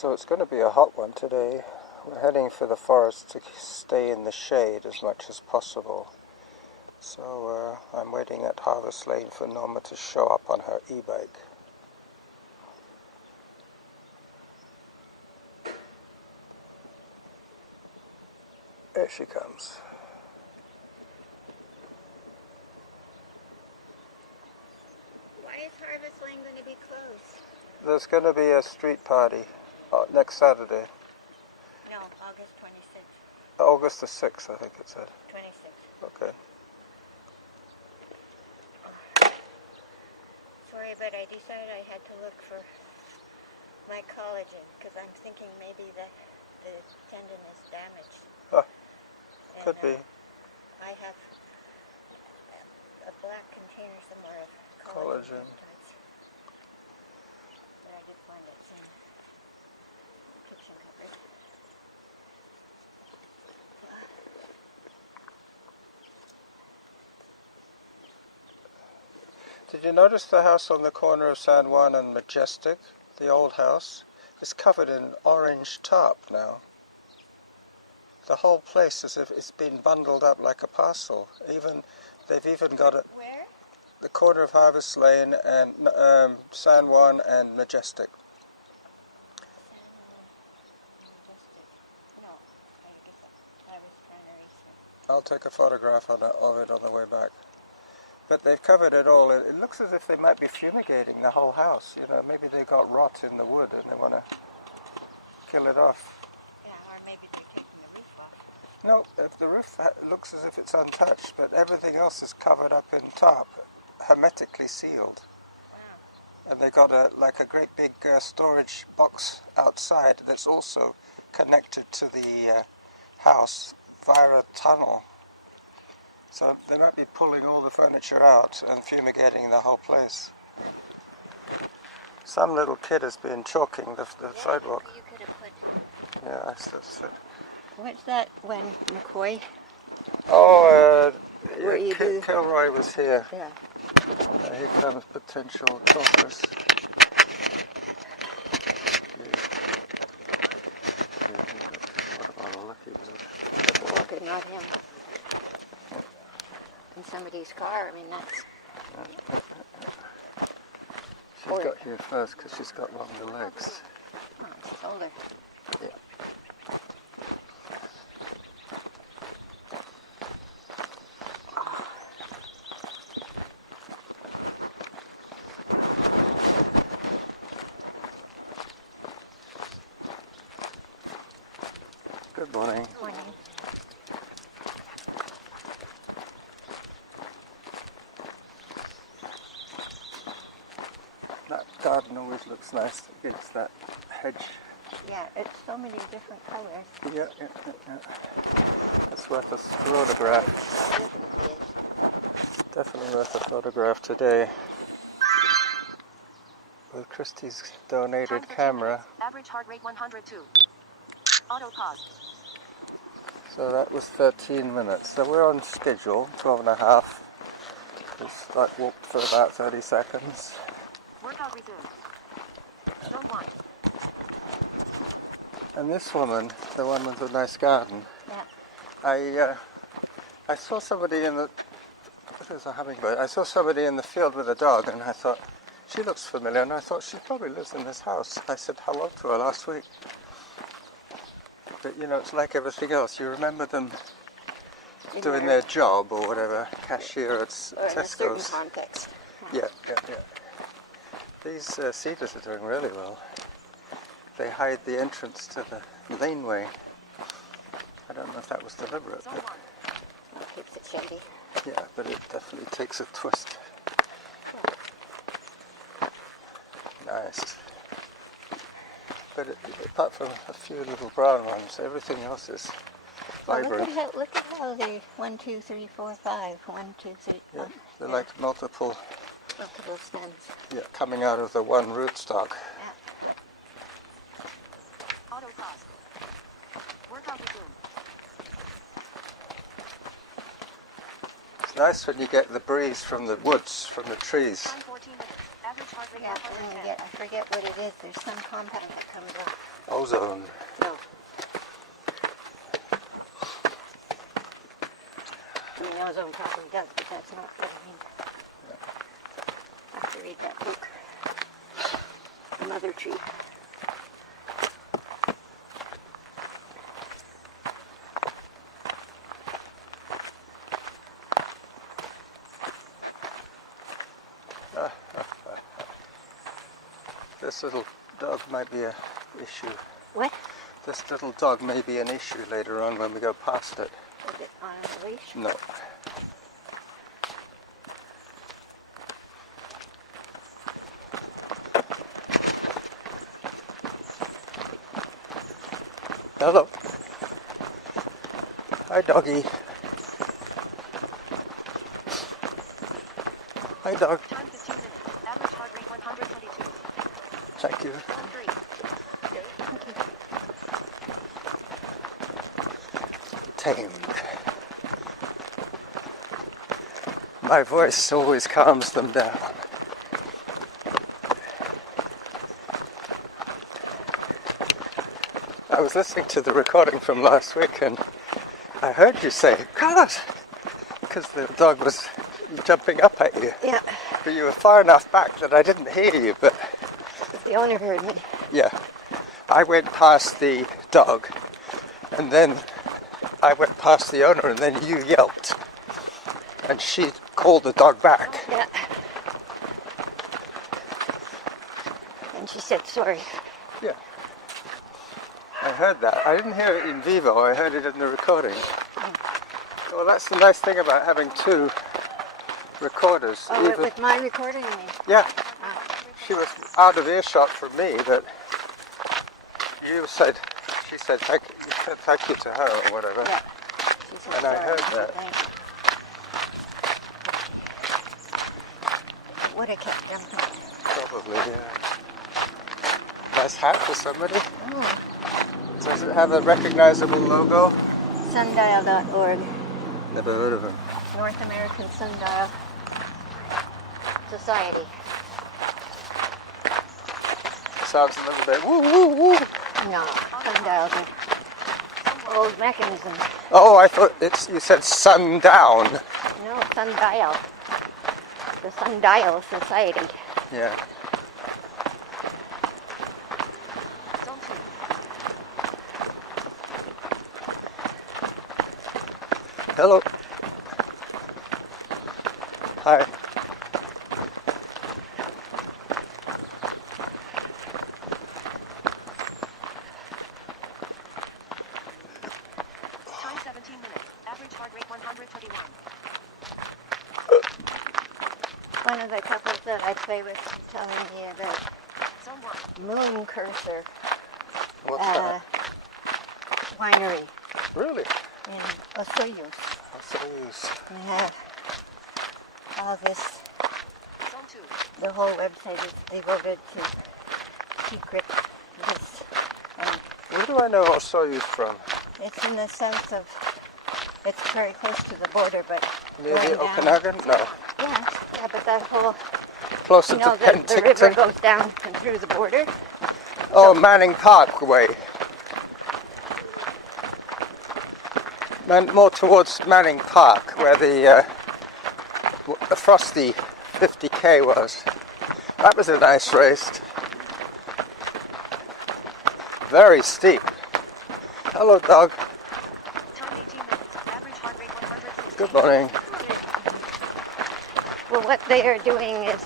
So it's going to be a hot one today. We're heading for the forest to stay in the shade as much as possible. So I'm waiting at Harvest Lane for Norma to show up on her e-bike. There she comes. Why is Harvest Lane going to be closed? There's going to be a street party next Saturday. No, August 26th. August the 6th, I think it said. 26th. Okay. Sorry, but I decided I had to look for my collagen because I'm thinking maybe the tendon is damaged. Oh, And, could be. I have a black container somewhere of Collagen. peptides. But I did find it in the kitchen cupboard. Did you notice the house on the corner of San Juan and Majestic, the old house, is covered in orange tarp now? The whole place as if it's been bundled up like a parcel. They've even got it. Where? The corner of Harvest Lane and San Juan and Majestic. No, I guess I was trying to. I'll take a photograph of it on the way back. But they've covered it all. It looks as if they might be fumigating the whole house. You know, maybe they got rot in the wood and they want to kill it off. Yeah, or maybe they're taking the roof off. No, the roof looks as if it's untouched, but everything else is covered up in tarp, hermetically sealed. Wow. And they got a great big storage box outside that's also connected to the house via a tunnel. So they might be pulling all the furniture out and fumigating the whole place. Some little kid has been chalking the sidewalk. You could have put. Yeah, that's it. What's that when McCoy? Oh, Where you do- Kilroy was here. Yeah. Here comes potential talkers. What about a lucky little... Walker, not him. In somebody's car. I mean, that's. She's got here first because she's got longer legs. Oh, she's older. Yeah. Good morning. Morning. That garden always looks nice against that hedge. Yeah, it's so many different colors. Yeah. It's worth a photograph. Definitely is. Definitely worth a photograph today. With Christie's donated camera. Average heart rate 102. Auto pause. So that was 13 minutes. So we're on schedule, 12 and a half. Just walked for about 30 seconds. Workout resumed. Zone 1. And this woman, the one with the nice garden, Yeah. I saw somebody in the... What is a hummingbird? I saw somebody in the field with a dog and I thought, she looks familiar, and I thought she probably lives in this house. I said hello to her last week. But you know, it's like everything else. You remember them doing their job or whatever, cashier at Or in a certain Tesco's. context. Yeah. These cedars are doing really well. They hide the entrance to the laneway. I don't know if that was deliberate, Zone but 1. Well, it keeps it shady. yeah, but it definitely takes a twist. Nice. But apart from a few little brown ones, everything else is Well, vibrant. look at how the 1, 2, 3, 4, 5. 1, 2, 3. Yeah, they're like multiple stems. coming out of the one rootstock. Yeah. Auto pause. Workout resumed. It's nice when you get the breeze from the woods, from the trees. Time 14 minutes. Average Average heart rate Yeah, but when you 110. get, I forget what it is. There's some compound that comes off. Ozone. No. I mean, ozone probably does, but that's not what I mean. I have to read that book. The Mother Tree. This little dog might be an issue. What? This little dog may be an issue later on when we go past it. Is it on a leash? No. Hello. Hi, doggy. Hi, dog. Time 15 minutes. Average heart rate 122. Thank you. Zone 3. Tamed. My voice always calms them down. I was listening to the recording from last week and I heard you say, Carlos, because the dog was jumping up at you. Yeah. But you were far enough back that I didn't hear you, but The owner heard me. yeah. I went past the dog and then I went past the owner and then you yelped and she called the dog back. Yeah. And she said sorry. Yeah. I heard that. I didn't hear it in vivo, I heard it in the recording. Well, that's the nice thing about having two recorders. Oh, with my recording, you mean? Yeah, Oh. she was out of earshot from me, but you said, she said thank you to her or whatever. Yeah. She said And I sorry. heard that. Thank you. Would have kept jumping. Probably, yeah. Nice hat for somebody. Oh. Does it have a recognizable logo? Sundial.org. Never heard of him. North American Sundial Society. Sounds a little bit woo woo woo. No, sundials are old mechanisms. Oh, I thought you said sundown. No, sundial. The Sundial Society. Yeah. Zone 2. Hello. Hi. Time 17 minutes. Average heart rate 121. One of the couples that I play with is telling me about Zone 1. Moon Cursor What's that? winery Really? in Osoyoos. Soyuz. They have all this, Zone 2. the whole website is devoted to secret lists. And Where do I know Soyuz from? it's in the sense of, it's very close to the border, but Near going the down- Okanagan? No. Yeah, but that whole, Closer you know, to the river Penticton? goes down and through the border. Oh, Manning Park way. More towards Manning Park, where the Frosty 50k was. That was a nice race. Very steep. Hello, dog. Time 18 minutes. Average heart rate 116. Good morning. Well, what they are doing is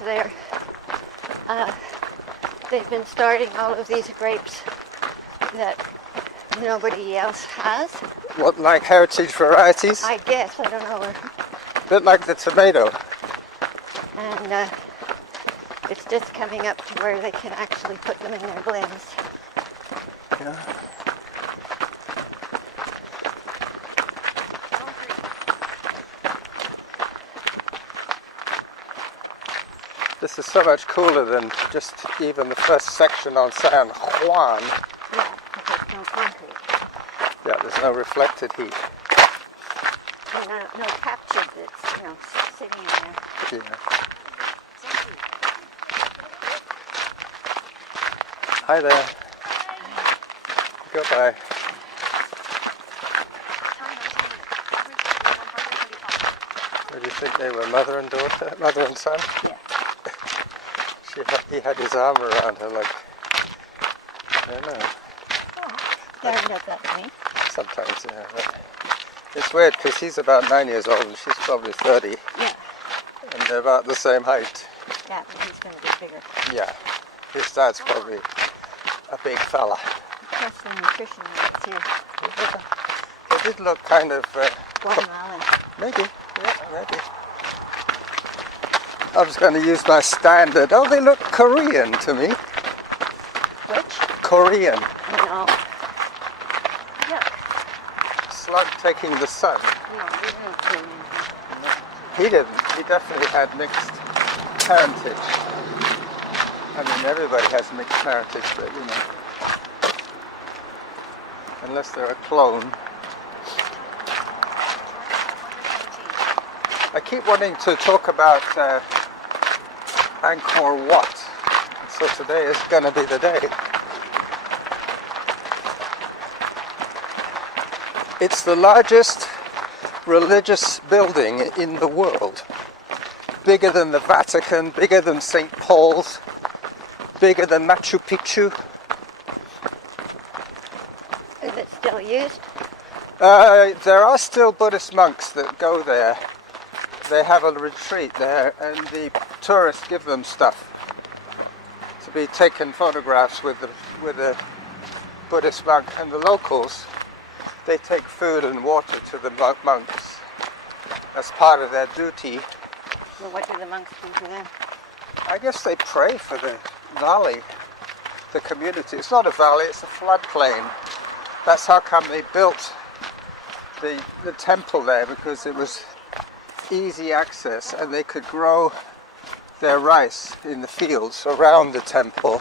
they've been starting all of these grapes that nobody else has. What, like heritage varieties? I guess, I don't know. Bit like the tomato. And it's just coming up to where they can actually put them in their blends. Yeah. Zone 3. This is so much cooler than just even the first section on San Juan. Yeah, because there's no concrete. Yeah, there's no reflected heat. And no captured that's, sitting in there. Yeah. Zone 2. Hi there. Goodbye. Time 19 minutes. Average speed 135. What do you think they were, mother and daughter, mother and son? Yeah. He had his arm around her like, I don't know. Darren does that to me. Sometimes, yeah. But it's weird because he's about 9 years old and she's probably 30. Yeah. And they're about the same height. Yeah, but he's going to get bigger. Yeah. His dad's probably a big fella. Plus the nutrition in it too. They did look kind of... Guatemalan. maybe. Yeah, maybe. I was going to use my standard. Oh, they look Korean to me. Which? Korean. No. Yuck. Slug taking the sun. No, there's no Korean. He didn't. He definitely had mixed parentage. I mean, everybody has mixed parentage, but you know, unless they're a clone. I keep wanting to talk about Angkor Wat, so today is going to be the day. It's the largest religious building in the world. Bigger than the Vatican, bigger than St. Paul's, bigger than Machu Picchu. Is it still used? There are still Buddhist monks that go there. They have a retreat there and the tourists give them stuff to be taken photographs with the Buddhist monk, and the locals, they take food and water to the monks as part of their duty. Well, what do the monks do to them? I guess they pray for the valley, the community. It's not a valley, it's a floodplain. That's how come they built the temple there, because it was easy access and they could grow their rice in the fields around the temple.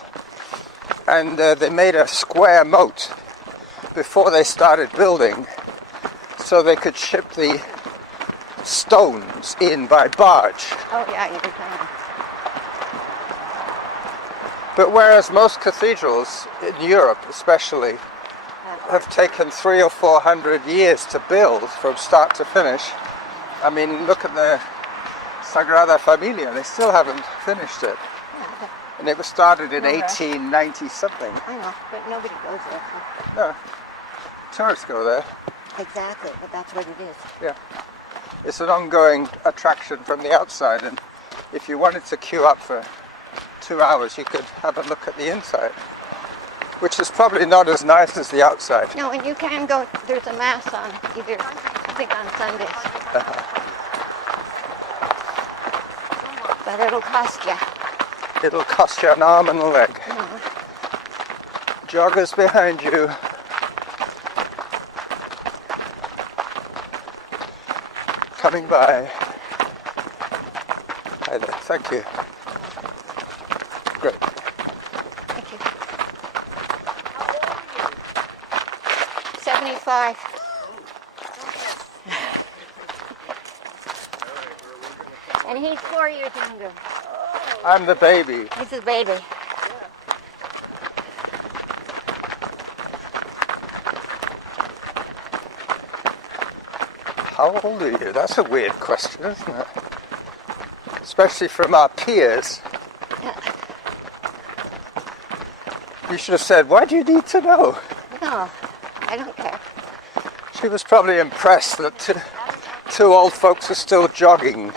And they made a square moat before they started building so they could ship the stones in by barge. Oh yeah, you can tell. But whereas most cathedrals in Europe especially have taken 300 or 400 years to build from start to finish, I mean, look at the Sagrada Familia, they still haven't finished it. Yeah, And it was started in No rush. 1890 something. I know, but nobody goes there. No, tourists go there. Exactly, but that's what it is. Yeah. It's an ongoing attraction from the outside, and if you wanted to queue up for 2 hours, you could have a look at the inside, which is probably not as nice as the outside. No, and you can go, there's a mass on either, I think on Sundays. But it'll cost you. It'll cost you an arm and a leg. No. Joggers behind you. Coming by. Hi there, thank you. Great. Thank you. 75. And he's 4 years younger. I'm the baby. He's his baby. How old are you? That's a weird question, isn't it? Especially from our peers. Yeah. You should have said, why do you need to know? No, I don't care. She was probably impressed that two old folks are still jogging.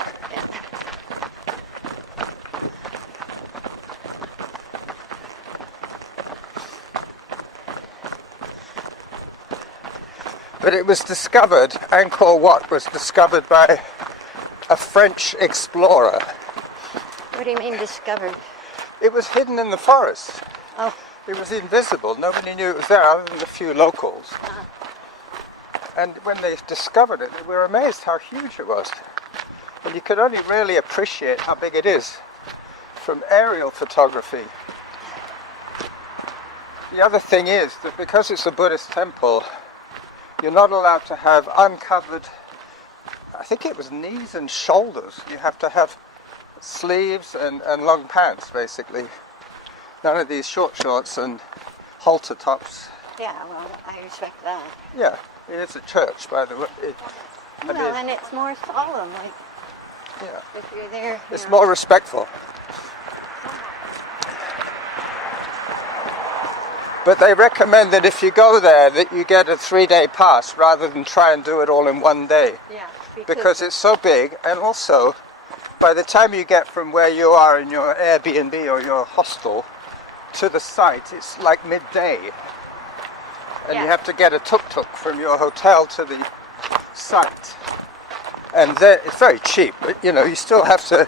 But it was discovered, Angkor Wat was discovered by a French explorer. What do you mean discovered? It was hidden in the forest. Oh, It was invisible. Nobody knew it was there other than a few locals. And when they discovered it, they were amazed how huge it was. And you could only really appreciate how big it is from aerial photography. The other thing is that because it's a Buddhist temple, you're not allowed to have uncovered, I think it was knees and shoulders. You have to have sleeves and long pants, basically. None of these short shorts and halter tops. Yeah, well, I respect that. Yeah, it is a church, by the way. Well, and it's more solemn, like Yeah, if you're there. it's more respectful. But they recommend that if you go there, that you get a 3-day pass rather than try and do it all in one day. Yeah, Because it's so big, and also, by the time you get from where you are in your Airbnb or your hostel to the site, it's like midday. And you Yeah. have to get a tuk-tuk from your hotel to the site. And it's very cheap, but you still have to,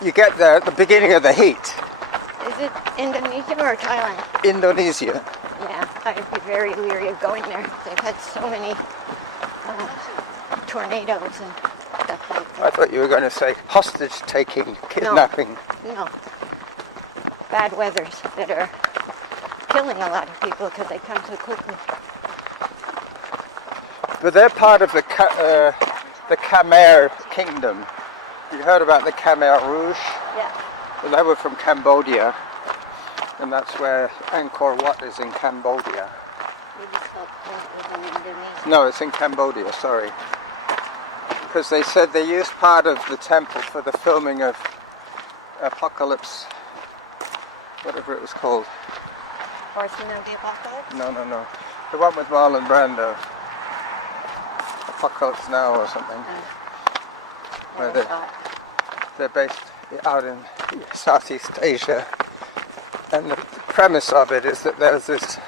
you get there at the beginning of the heat. Is it Indonesia or Thailand? Indonesia. Yeah, I'd be very leery of going there. They've had so many tornadoes and stuff like I that. thought you were going to say hostage taking, kidnapping. No. Bad weathers that are killing a lot of people because they come so quickly. But they're part of the Khmer kingdom. You heard about the Khmer Rouge? Yeah. Well, they were from Cambodia, and that's where Angkor Wat is, in Cambodia. You just thought it was in Indonesia. No, it's in Cambodia, sorry. Because they said they used part of the temple for the filming of Apocalypse, whatever it was called. Horsemen of the Apocalypse? No. The one with Marlon Brando. Apocalypse Now or something. Where Never saw it. they're based out in Southeast Asia. And the premise of it is that there's this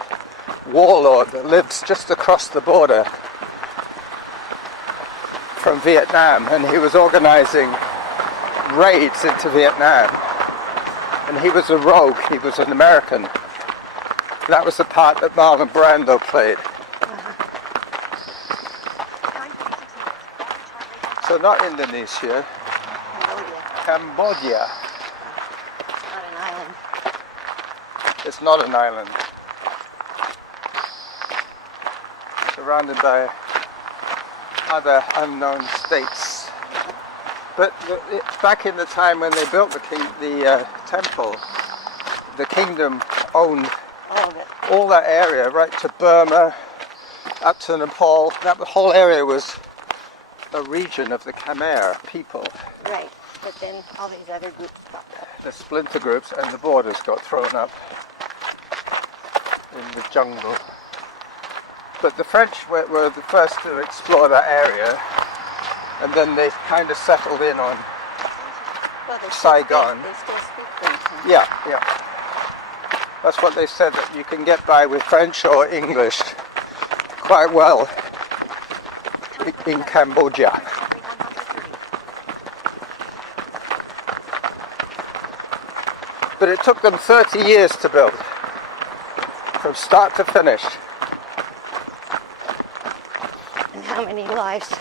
warlord that lives just across the border from Vietnam, and he was organizing raids into Vietnam. And he was a rogue, he was an American. That was the part that Marlon Brando played. So not Indonesia, Cambodia. Cambodia. Not an island. It's not an island. Surrounded by other unknown states. But back in the time when they built the temple, the kingdom owned All of it. all that area, right to Burma, up to Nepal. That whole area was a region of the Khmer people. Right. But then all these other groups popped up. The splinter groups, and the borders got thrown up in the jungle. But the French were the first to explore that area, and then they kind of settled in on Well, they Saigon. They still speak French. Huh? Yeah. That's what they said, that you can get by with French or English quite well in Cambodia. But it took them 30 years to build, from start to finish. And how many lives?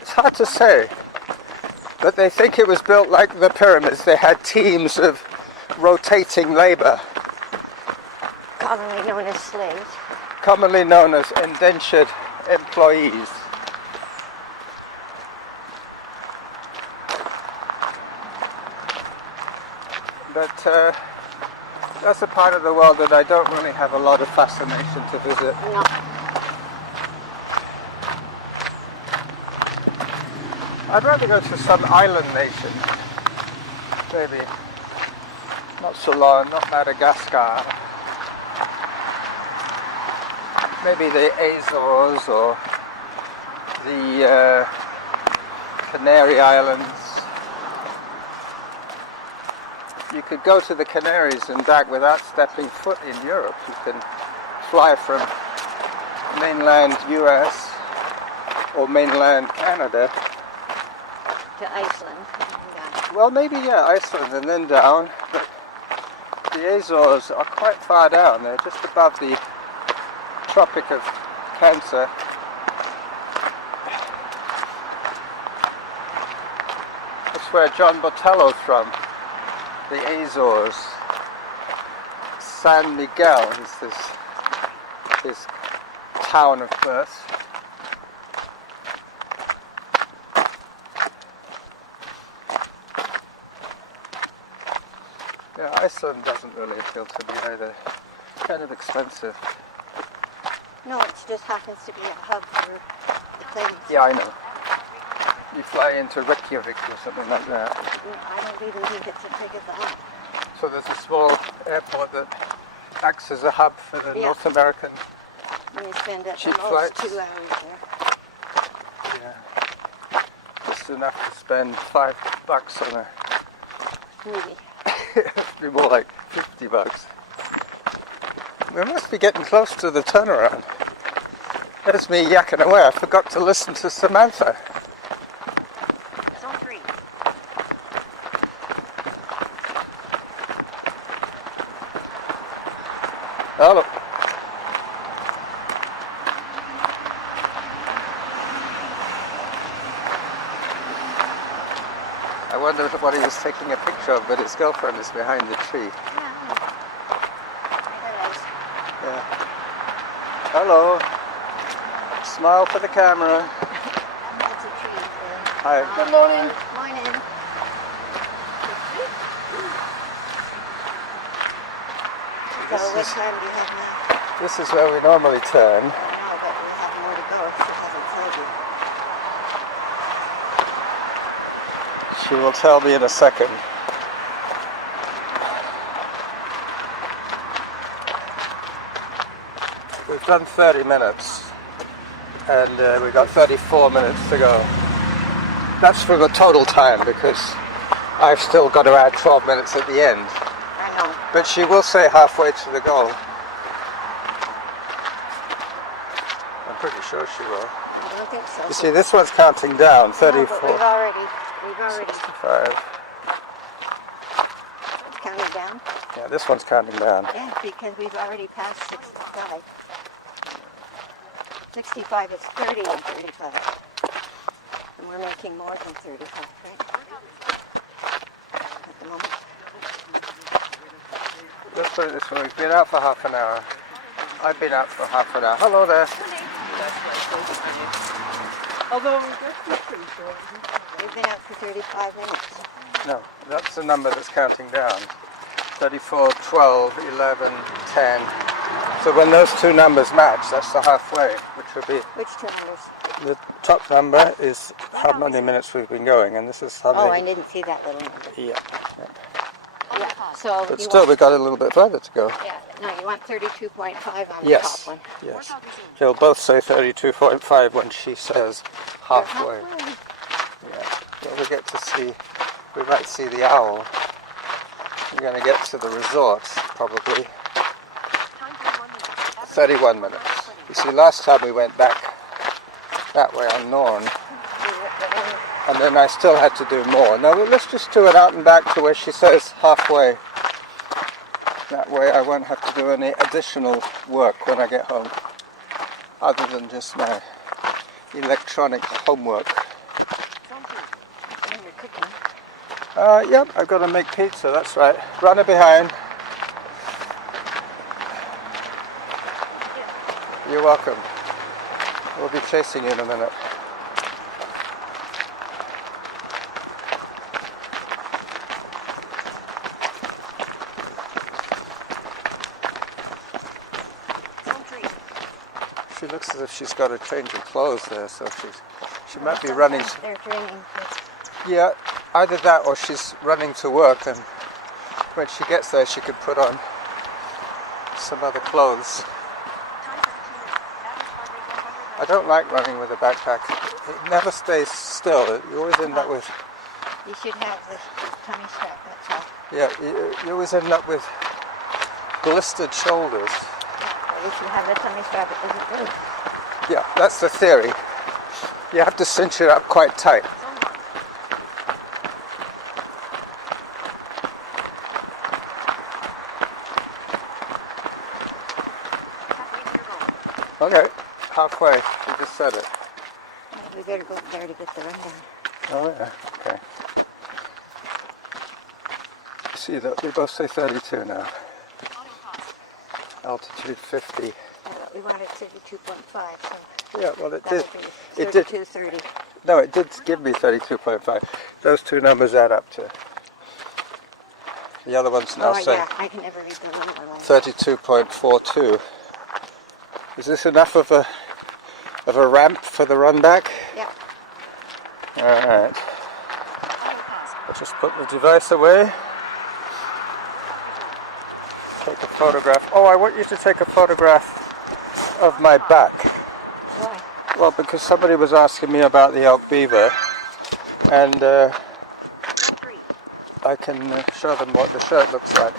It's hard to say, but they think it was built like the pyramids. They had teams of rotating labor, Commonly known as slaves. commonly known as indentured employees. But that's a part of the world that I don't really have a lot of fascination to visit. No. I'd rather go to some island nation, maybe not Ceylon, not Madagascar, maybe the Azores or the Canary Islands. You could go to the Canaries and back without stepping foot in Europe. You can fly from mainland US or mainland Canada. To Iceland. Yeah. Well, maybe, yeah, Iceland and then down. But the Azores are quite far down. They're just above the Tropic of Cancer. That's where John Botello's from. The Azores. San Miguel is his town of birth. Yeah, Iceland doesn't really appeal to me either. Kind of expensive. No, it just happens to be a hub for the planes. Yeah, I know. You fly into Reykjavik or something like that. I don't even think it's as big as that. So there's a small airport that acts as a hub for the Yeah. North American. And you spend at the Cheap most flights. 2 hours there. Yeah. Just enough to spend $5 on a. Maybe. It'd be more like $50. We must be getting close to the turnaround. There's me yakking away. I forgot to listen to Samantha. Zone 3. Hello. I wondered what he was taking a picture of, but his girlfriend is behind the tree. Yeah. Hello. Smile for the camera. That's a tree there. Hi. Good morning. Morning. So what This is, time do you have now? this is where we normally turn. I know, but we have more to go. She hasn't told you. She will tell me in a second. We've done 30 minutes and we've got 34 minutes to go. That's for the total time because I've still got to add 12 minutes at the end. I know. But she will say halfway to the goal. I'm pretty sure she will. I don't think so. You see, this one's counting down, No, 34, but we've already 65. counted down. Yeah, this one's counting down. Yeah, because we've already passed 65. 65 is 30 and 35. And we're making more than 35, right? At the moment. Let's put it this way, we've been out for half an hour. I've been out for half an hour. Hello there. Although that's pretty short. We've been out for 35 minutes. No, that's the number that's counting down. 34, 12, 11, 10. So when those two numbers match, that's the halfway, which would be Which two numbers? the top number is how many minutes we've been going, and this is how Oh, I many. didn't see that little number. Yeah. Yeah, so But you still, want, we've got a little bit further to go. yeah, no, you want 32.5 on the Yes. top one. Yes. They'll both say 32.5 when she says You're halfway. Yeah. Well, we get to see, we might see the owl. We're going to get to the resort, probably. 31 minutes. You see, last time we went back that way on Norn, and then I still had to do more. Now, let's just do it out and back to where she says halfway. That way I won't have to do any additional work when I get home, other than just my electronic homework. When you're cooking. Yep, I've got to make pizza, that's right. Run it behind. You're welcome. We'll be chasing you in a minute. She looks as if she's got a change of clothes there, so she might be running. They're training. Yeah, either that or she's running to work, and when she gets there she could put on some other clothes. I don't like running with a backpack. It never stays still. You always end up with, You should have the tummy strap, that's all. yeah, you always end up with blistered shoulders. Or you should have the tummy strap, it doesn't move. Yeah, that's the theory. You have to cinch it up quite tight. Okay, halfway. You just said it. We better go there to get the rundown. Oh yeah, okay. You see that they both say 32 now. Altitude 50. We wanted 32.5, so Yeah, well it that did. would be It did. 32.30. No, it did give me 32.5. Those two numbers add up to The other ones now Oh, say yeah, I can never read the number line. 32.42. Is this enough of a ramp for the run back? Yep. Alright. Auto pause. I'll just put the device away. Take a photograph. Oh, I want you to take a photograph of my back. Why? Well, because somebody was asking me about the elk beaver, and Zone 3. I can show them what the shirt looks like.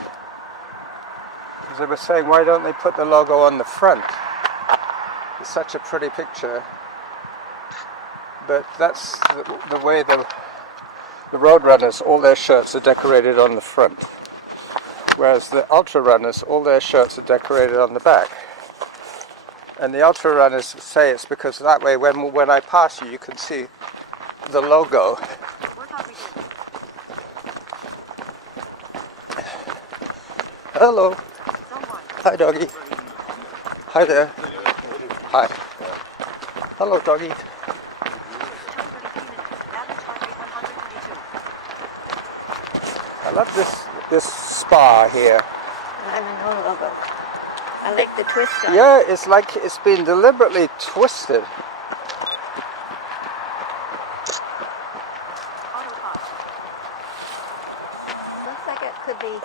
Because they were saying, why don't they put the logo on the front? It's such a pretty picture. But that's the way the road runners, all their shirts are decorated on the front. Whereas the ultra runners, all their shirts are decorated on the back. And the ultra runners say it's because that way when I pass you, you can see the logo. Workout resumed. Hello. Zone 1. Hi, doggy. Hi there. Hi. Hello, doggy. Time 33 minutes. Average heart rate 132. I love this spa here. I don't know logo. I like the twist on it. Yeah, it's like it's been deliberately twisted. Auto pause. Looks like it could be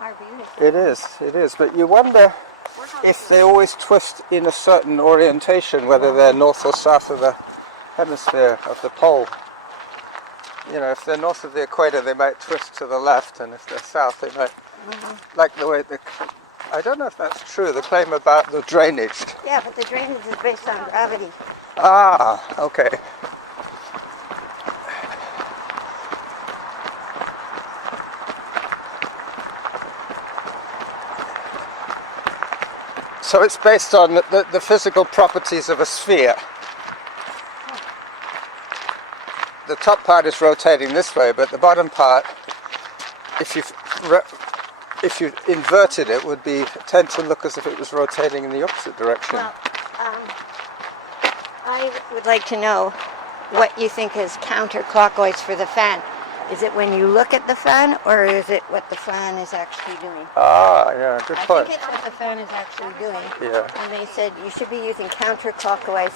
arbutus. It is. But you wonder Workout if resumed. they always twist in a certain orientation, whether they're north or south of the hemisphere, of the pole. You know, if they're north of the equator, they might twist to the left, and if they're south, they might, like the way I don't know if that's true, the claim about the drainage. Yeah, but the drainage is based on gravity. Ah, okay. So it's based on the physical properties of a sphere. The top part is rotating this way, but the bottom part, if you inverted it, would tend to look as if it was rotating in the opposite direction. Well, I would like to know what you think is counterclockwise for the fan. Is it when you look at the fan, or is it what the fan is actually doing? Ah, yeah, good I point. think it's what the fan is actually doing. Yeah. And they said you should be using counterclockwise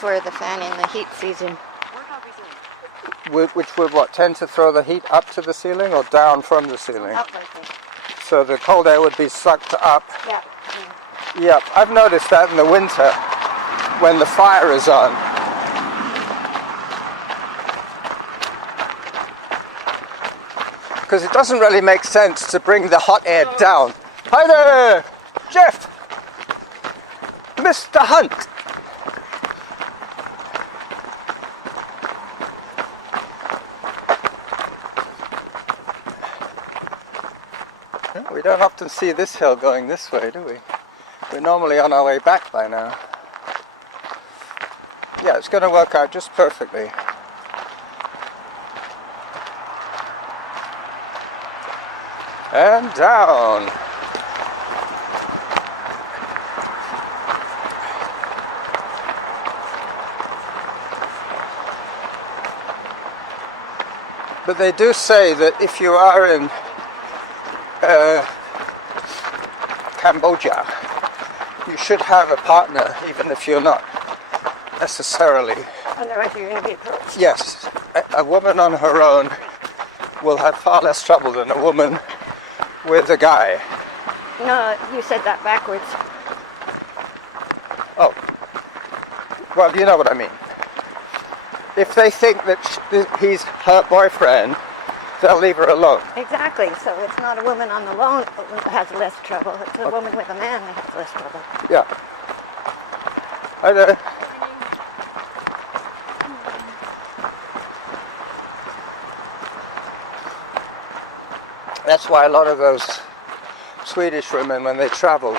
for the fan in the heat season. Workout resumed. Which would what, tend to throw the heat up to the ceiling or down from the ceiling? Upward thing. So the cold air would be sucked up. Yeah. Yep, I've noticed that in the winter when the fire is on. Because it doesn't really make sense to bring the hot air down. Hi there, Jeff! Mr. Hunt! We don't often see this hill going this way, do we? We're normally on our way back by now. Yeah, it's going to work out just perfectly. And down. But they do say that if you are in Cambodia, you should have a partner, even if you're not necessarily. Otherwise you're going to be approached. Yes, a woman on her own will have far less trouble than a woman with a guy. No, you said that backwards. Oh, well, you know what I mean. If they think that he's her boyfriend, they'll leave her alone. Exactly. So it's not a woman on the lone that has less trouble. It's a woman with a man that has less trouble. Yeah. Hi there. That's why a lot of those Swedish women, when they travel,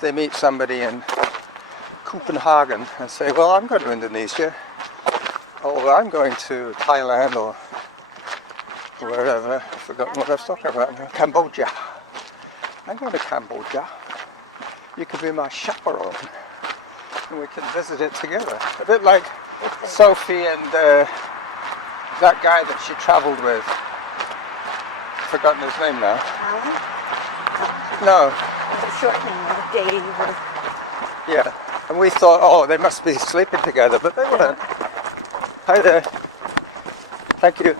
they meet somebody in Copenhagen and say, well, I'm going to Indonesia, or I'm going to Thailand, or wherever. I've forgotten what I was talking about now. Cambodia. I'm going to Cambodia. You could be my chaperone, and we can visit it together. A bit like Sophie and that guy that she traveled with. forgotten his name now. Alan? No, The shortening of Dave or yeah. And we thought, oh, they must be sleeping together, but they weren't. Hi there. Thank you.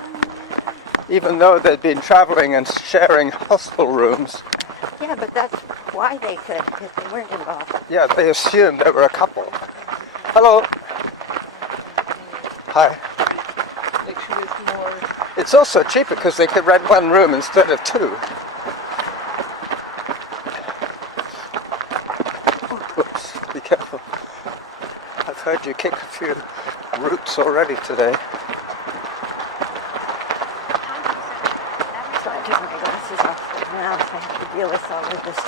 Even though they'd been traveling and sharing hostel rooms, yeah, but that's why they could, if they weren't involved. yeah, they assumed they were a couple. Hello. Hi. Make sure there's more. It's also cheaper because they could rent one room instead of two. Whoops, be careful. I've heard you kick a few roots already today. So I took my glasses off now, so I have to deal with all of this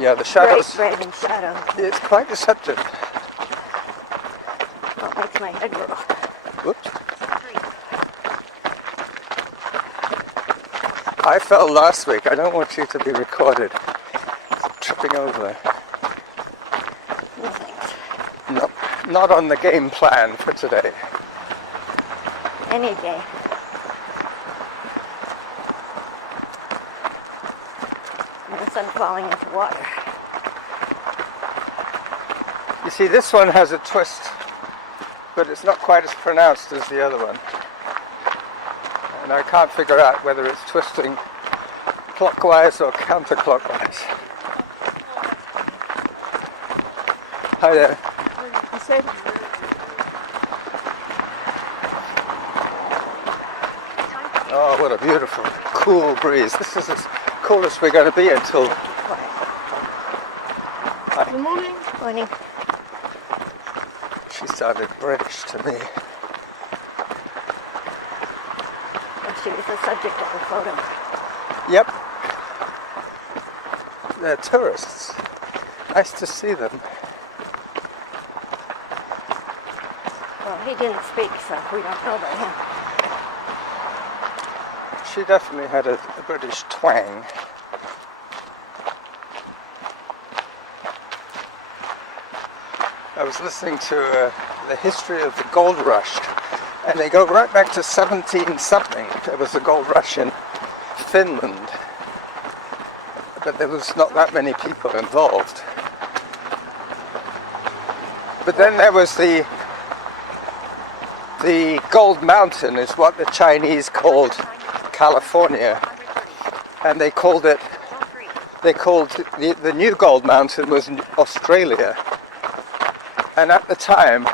Yeah, the shadows. bright red and shadow. It's quite deceptive. What makes my head roll. Whoops. I fell last week. I don't want you to be recorded. Tripping over. No thanks. No, not on the game plan for today. Any day. Unless I'm falling into water. You see, this one has a twist, but it's not quite as pronounced as the other one. And I can't figure out whether it's twisting clockwise or counterclockwise. Hi there. You said Oh, what a beautiful, cool breeze. This is as cool as we're going to be until... good morning. Morning. She sounded British to me. And she was the subject of the photo. Yep. They're tourists. Nice to see them. Well, he didn't speak, so we don't know about him. She definitely had a British twang. I was listening to the history of the gold rush, and they go right back to 17 something. There was a gold rush in Finland, but there was not that many people involved. But then there was the Gold Mountain is what the Chinese called California, and they called the new Gold Mountain was Australia. And at the time,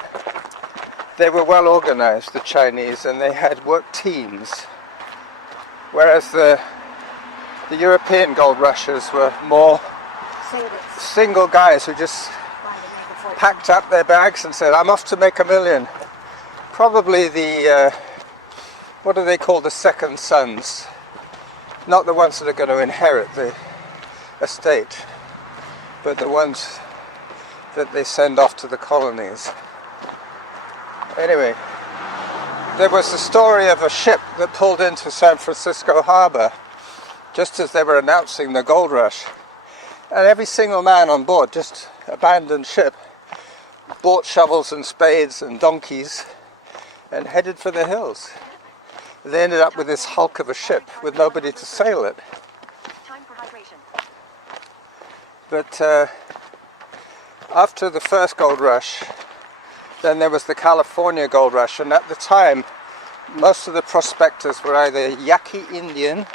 they were well organized, the Chinese, and they had work teams. Whereas the European gold rushers were more single guys who just packed up their bags and said, I'm off to make $1 million. Probably the, what do they call the second sons? Not the ones that are going to inherit the estate, but the ones that they send off to the colonies. Anyway, there was the story of a ship that pulled into San Francisco Harbor just as they were announcing the gold rush. And every single man on board just abandoned ship, bought shovels and spades and donkeys, and headed for the hills. They ended up with this hulk of a ship with nobody to sail it. Time for hydration. But after the first gold rush, then there was the California gold rush, and at the time most of the prospectors were either Yaqui Indian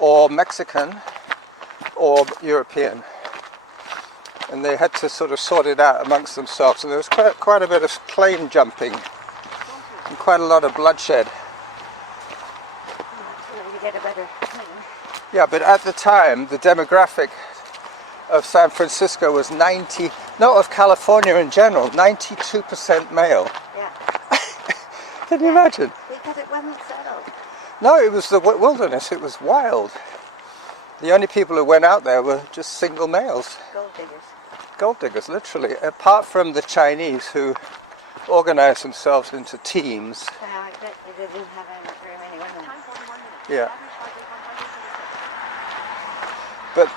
or Mexican or European, and they had to sort of sort it out amongst themselves, and there was quite a bit of claim jumping and quite a lot of bloodshed. To get a better Yeah, but at the time the demographic of San Francisco was of California in general, 92% male. Yeah. Can you imagine? Because it wasn't settled. No, it was the wilderness, it was wild. The only people who went out there were just single males. Gold diggers. Gold diggers, literally. Apart from the Chinese who organized themselves into teams. I bet they didn't have very many women. Time 41 minutes. Yeah. Average heart rate 136. But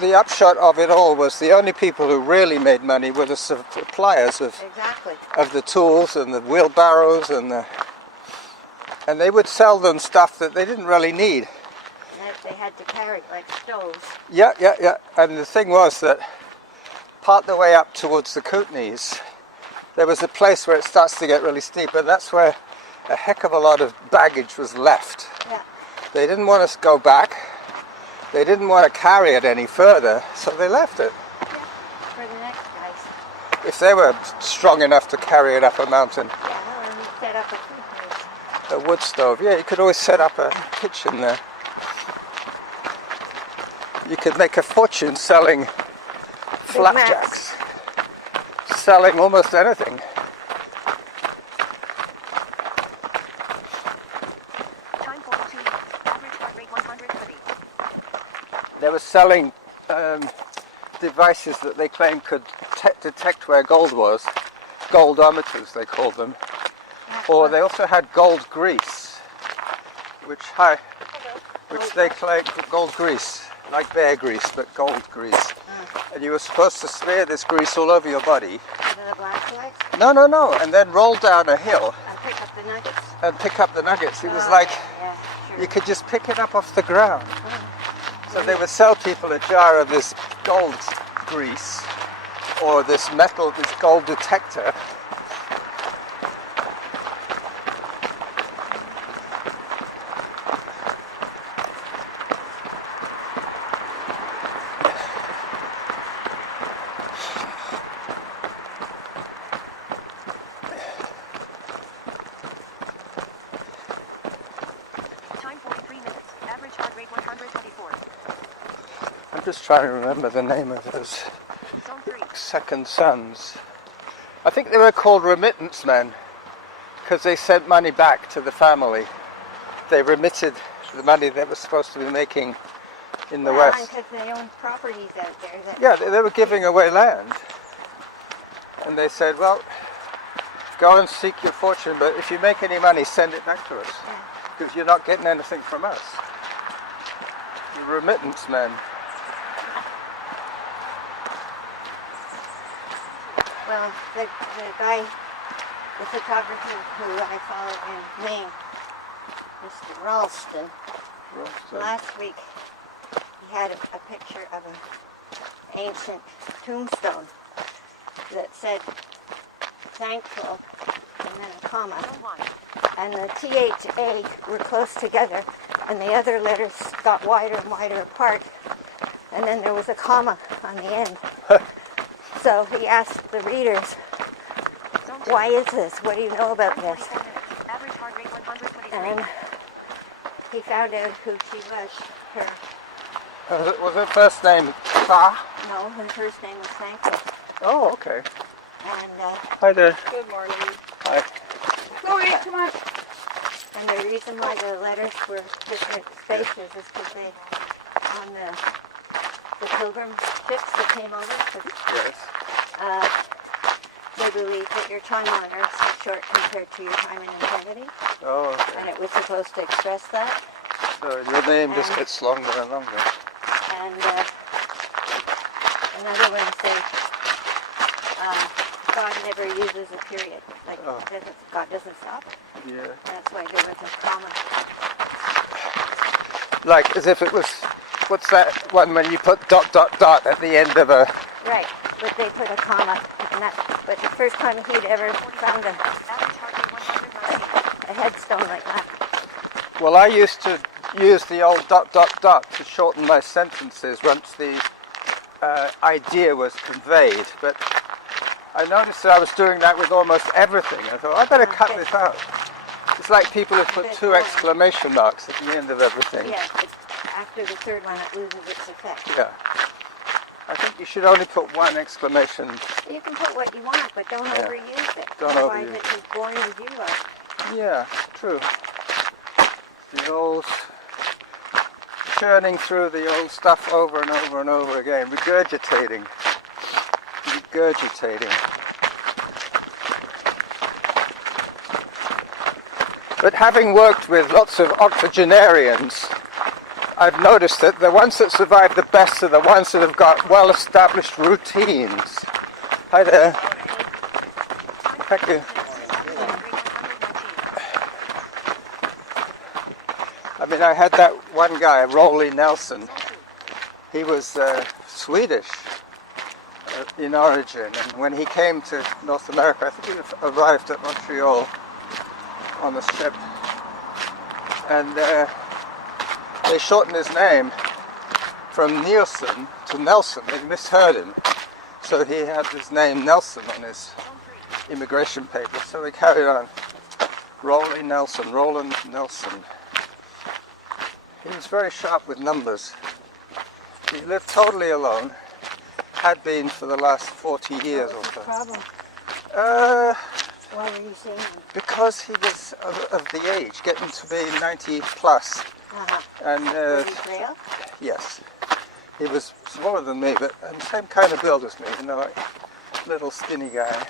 the upshot of it all was the only people who really made money were the suppliers Exactly. of the tools and the wheelbarrows and they would sell them stuff that they didn't really need. had to carry, like stoves. Yeah. And the thing was that part the way up towards the Kootenays, there was a place where it starts to get really steep, and that's where a heck of a lot of baggage was left. Yeah. They didn't want us to go back. They didn't want to carry it any further, so they left it. Yeah. For the next guys. If they were strong enough to carry it up a mountain. Yeah, well, and we set up a food place. A wood stove. Yeah, you could always set up a kitchen there. You could make a fortune selling flapjacks. Selling almost anything. Time 42. Average heart rate 130. They were selling devices that they claimed could detect where gold was. Goldometers, they called them. Or they also had gold grease, which they claimed gold grease, like bear grease, but gold grease. And you were supposed to smear this grease all over your body. The black flags. No, and then roll down a hill And pick up the nuggets. and pick up the nuggets. It was Oh, like yeah, sure. you could just pick it up off the ground. So they would sell people a jar of this gold grease or this gold detector. Time 43 minutes. Average heart rate 124. I'm just trying to remember the name of those Zone 3. second sons. I think they were called remittance men because they sent money back to the family. They remitted the money they were supposed to be making in the Well, West. because they own properties out there. That Yeah, they were giving away land. And they said, well, go and seek your fortune, but if you make any money, send it back to us. Because you're not getting anything from us. The remittance men. Well, the guy, the photographer who I follow in Maine, Mr. Ralston, last week he had a picture of an ancient tombstone that said thankful and then a comma. Zone 1. And the THA were close together and the other letters got wider and wider apart. And then there was a comma on the end. So he asked the readers, Zone 2. why is this? What do you know about Time this? 24 minutes. Average heart rate 123. And he found out who she was. Was her first name Sa? No, her first name was Thankful. Oh, okay. And, Hi there. Good morning. Hi. Chloe, come on. and the reason why the letters were different spaces is because they, on the pilgrim ships that came over, Yes. they believe that your time on Earth is short compared to your time in eternity, Oh, okay. and it was supposed to express that. So your name just gets longer and longer. And another one says God never uses a period. Like God doesn't stop. Yeah. That's why there was a comma. Like as if it was, what's that one when you put ... at the end of a... Right, but they put a comma. And that, but the first time he'd ever found Average heart rate 119. a headstone like that. Well, I used to use the old ... to shorten my sentences once the idea was conveyed, but I noticed that I was doing that with almost everything. I thought, I better cut this out. It's like people have put 2 exclamation marks at the end of everything. Yeah, after the third one it loses its effect. Yeah. I think you should only put 1 exclamation. You can put what you want, but don't overuse it. Don't Otherwise overuse it's as boring as you are. Yeah, true. The old churning through the old stuff over and over and over again, regurgitating. But having worked with lots of octogenarians, I've noticed that the ones that survive the best are the ones that have got well-established routines. Hi there. Thank you. mean, I had that one guy, Rolly Nelson. He was Swedish in origin, and when he came to North America, I think he arrived at Montreal on a ship, and they shortened his name from Nielsen to Nelson. They misheard him, so he had his name Nelson on his immigration papers, so we carried on. Roland Nelson. He was very sharp with numbers. He lived totally alone, had been for the last 40 years or so. What was the problem? Why were you saying that? Because he was of the age, getting to be 90 plus. Uh-huh. And Was he frail? yes, he was smaller than me, but the same kind of build as me, you know, like little skinny guy.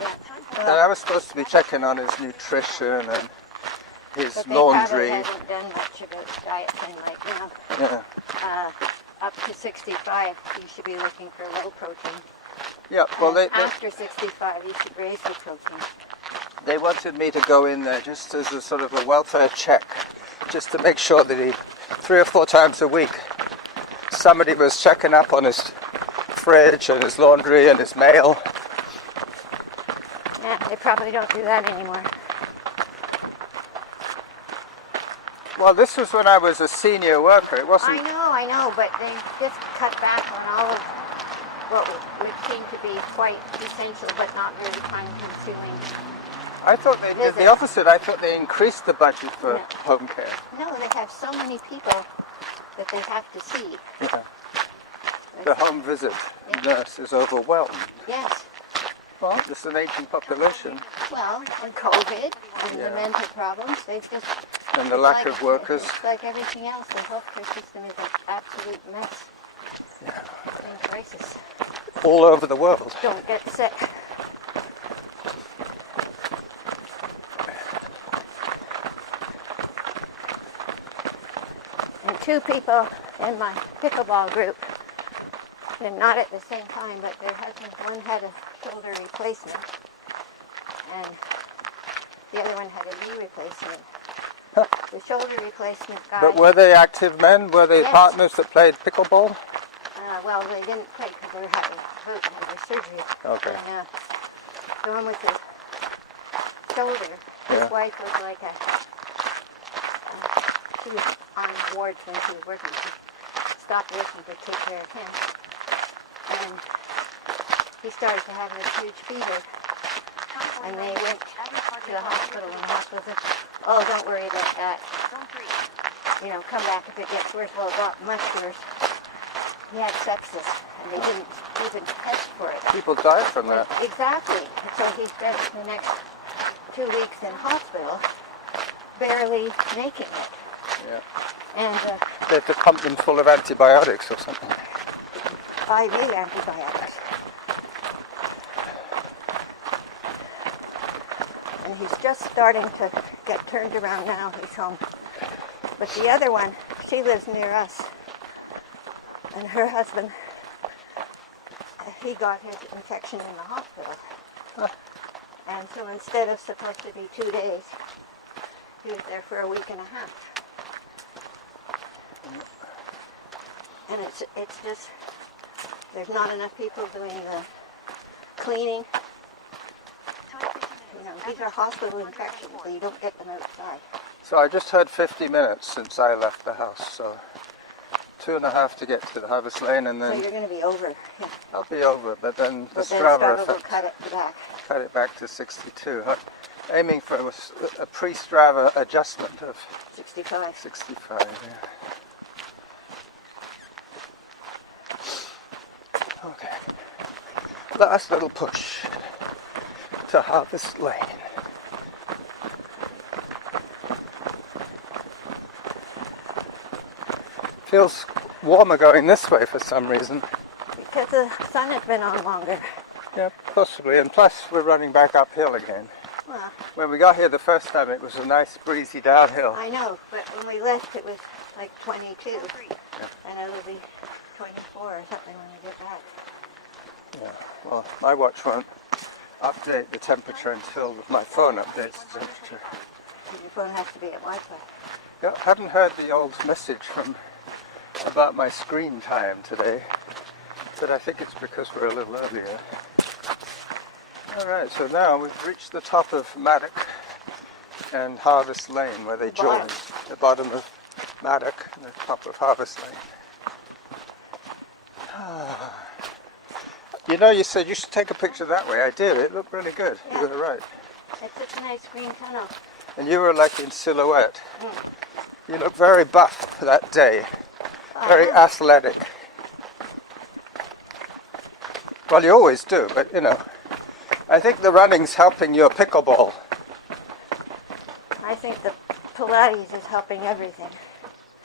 Yeah. And I was supposed to be checking on his nutrition and his But they laundry. probably hasn't done much of a diet thing like Yeah. up to 65, you should be looking for low protein. Yeah. Well, And after 65, you should raise the protein. they wanted me to go in there just as a sort of a welfare check, just to make sure that he 3 or 4 times a week somebody was checking up on his fridge and his laundry and his mail. Yeah, they probably don't do that anymore. Well, this was when I was a senior worker. It wasn't. I know, but they just cut back on all of what would seem to be quite essential, but not really time-consuming. I thought they did the Visits. opposite. I thought they increased the budget for No. home care. No, they have so many people that they have to see. Yeah. The home visit nurse is overwhelmed. Yes. Well, this is an aging population, Well, and COVID and Yeah. the mental problems, they've just... and the it's lack like- of workers. It's like everything else, the healthcare system is an absolute mess. In crisis. All over the world. Don't get sick. And 2 people in my pickleball group, they're not at the same time, but their husbands, one had a shoulder replacement, and the other one had a knee replacement. The shoulder replacement guy, But were they active men? Were they Yes. partners that played pickleball? well, they didn't play because they were having hurt and their surgery. Okay. And the one with his shoulder, his Yeah. wife was like she was on wards when she was working. She stopped working to take care of him. And he started to have this huge fever. And they went to the hospital, and the hospital said, oh, don't worry about that. You know, come back if it gets worse. Well, it got much worse. He had sepsis, and they didn't even test for it. People died from that. Exactly. So he spent the next 2 weeks in hospital, barely making it. Yeah. And They had to pump them full of antibiotics or something. IV antibiotics. And he's just starting to get turned around now. He's home. But the other one, she lives near us. And her husband, he got his infection in the hospital. And so instead of supposed to be 2 days, he was there for a week and a half. And it's just, there's not enough people doing the cleaning. You know, these are hospital infections, so you don't get them outside. So I just had 50 minutes since I left the house, so 2.5 to get to the Harvest Lane, and So then you're going to be over. Yeah. I'll be over, but then the But then Strava Strava will effect cut it back. cut it back to 62. I'm aiming for a pre-Strava adjustment of 65. 65, yeah. Okay. Last little push to Harvest Lane. Feels warmer going this way for some reason. Because the sun has been on longer. Yeah, possibly. And plus we're running back uphill again. Well, When we got here the first time it was a nice breezy downhill. I know, but when we left it was like 22. And it'll be 24 or something when we get back. Yeah. Well, my watch won't update the temperature until my phone updates the temperature. Your phone has to be at Wi-Fi. Yeah, I haven't heard the old message from about my screen time today, but I think it's because we're a little earlier. Alright, so now we've reached the top of Maddock and Harvest Lane where they join. The bottom of Maddock and the top of Harvest Lane. You know, you said you should take a picture that way. I did. It looked really good. Yeah. You were right. It's such a nice green tunnel. And you were like in silhouette. You look very buff that day. Very athletic. Well, you always do, but you know. I think the running's helping your pickleball. I think the Pilates is helping everything.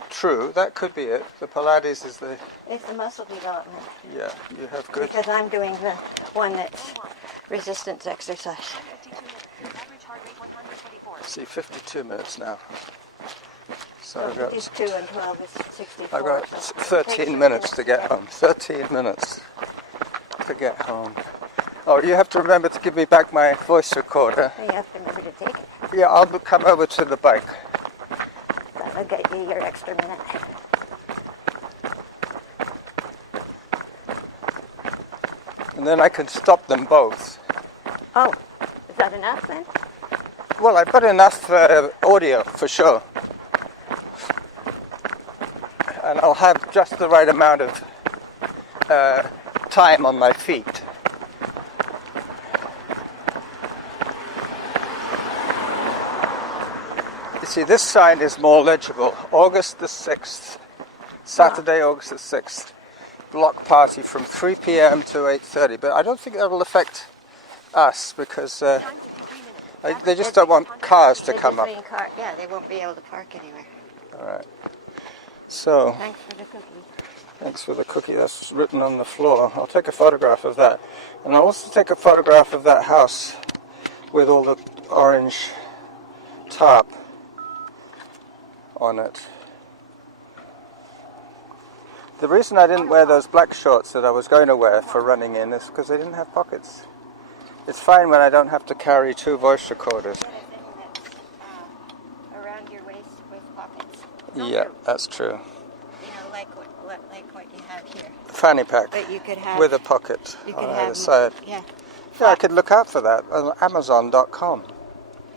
True, that could be it. The Pilates is the... It's the muscle development. Yeah, you have good... Because I'm doing the one that's resistance exercise. 52 minutes. Average heart rate 124. See, 52 minutes now. So I've It's 2 and 12 is 64. I've got so 13 minutes to get home. 13 minutes to get home. Oh, you have to remember to give me back my voice recorder. You have to remember to take it. Yeah, I'll come over to the bike. That'll get you your extra minute. And then I can stop them both. Oh, is that enough then? Well, I've got enough audio for sure. And I'll have just the right amount of time on my feet. You see, this sign is more legible. August the 6th. Saturday, August the 6th. Block party from 3 p.m. to 8:30. But I don't think that will affect us because Time 53 minutes. they just don't want cars to They're come up. between yeah, they won't be able to park anywhere. All right. So, Thanks for the cookie. thanks for the cookie. That's written on the floor. I'll take a photograph of that. And I'll also take a photograph of that house with all the orange tarp on it. The reason I didn't wear those black shorts that I was going to wear for running in is because they didn't have pockets. It's fine when I don't have to carry 2 voice recorders. Around your waist with pockets. Yeah, that's true. You know, like what you have here. Fanny pack But you could have with a pocket you on could either have side. Yeah. Yeah, I could look out for that on Amazon.com.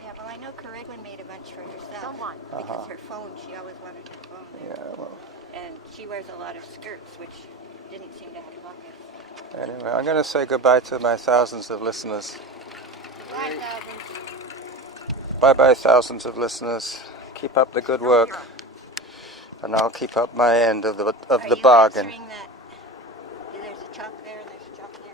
Yeah, well, I know Carigwin made a bunch for herself. Someone. Because her phone, she always wanted her phone. Yeah, well, And she wears a lot of skirts, which didn't seem to have pockets. anyway, I'm going to say goodbye to my thousands of listeners. Bye, thousands. Bye-bye, thousands of listeners. Keep up the good work, and I'll keep up my end of the Are you bargain. answering that? There's a chalk there and there's a chalk here.